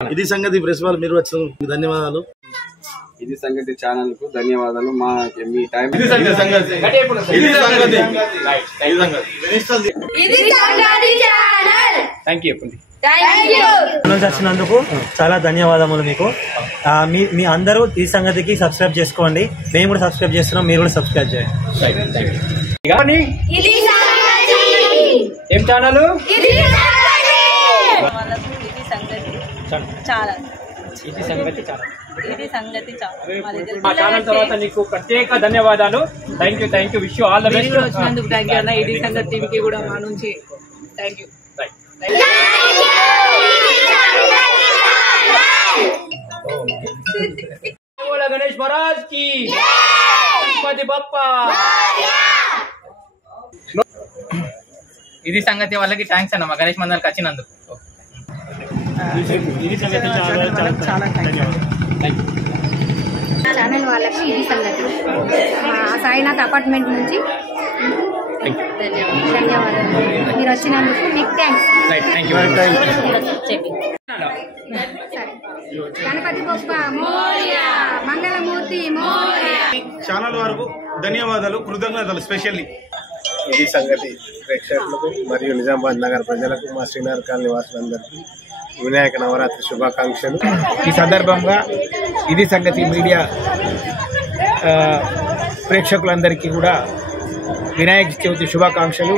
ఇది సంగతి ప్రెస్ వాళ్ళు మీరు వచ్చినందుకు ధన్యవాదాలు. ఇది సంగతి ఛానల్ కు ధన్యవాదాలు. మా మీ టైం వచ్చినందుకు చాలా ధన్యవాదములు మీకు. మీ అందరూ ఈ సంగతికి సబ్స్క్రైబ్ చేసుకోండి. మేము కూడా సబ్స్క్రైబ్ చేస్తున్నాం, మీరు కూడా సబ్స్క్రైబ్ చేయండి. ఏం ఛానల్? మా ఛానల్ తర్వాత నీకు ప్రత్యేక ధన్యవాదాలు. Thank you. Wish you all the best. వచ్చినందుకు థ్యాంక్ యూ అన్న. ఇది సంగతి టీవీకి కూడా మా నుంచి థ్యాంక్ యూ. గణేష్ మహారాజ్ కి గణపతి బప్పా. ఇది సంగతి వాళ్ళకి థ్యాంక్స్ అన్న, మా గణేష్ మందిరానికి వచ్చినందుకు. ఛానల్ వాళ్ళకి ఇది సంగతి సాయినాథ్ అపార్ట్మెంట్ నుంచి ధన్యవాదాలు. మీరు వచ్చినందుకు మీకు థ్యాంక్స్. గణపతి బొప్ప మోరియా, మంగళమూర్తి మోరియా. ఛానల్ వరకు ధన్యవాదాలు, కృతజ్ఞతలు. స్పెషల్లీ ఇది సంగతి ప్రేక్షకులకు మరియు నిజామాబాద్ నగర ప్రజలకు, మా శ్రీనగర్ కాలనీ వాసులందరికీ వినాయక నవరాత్రి శుభాకాంక్షలు. ఈ సందర్భంగా ఇది సంగతి మీడియా ప్రేక్షకులందరికీ కూడా వినాయక చవితి శుభాకాంక్షలు.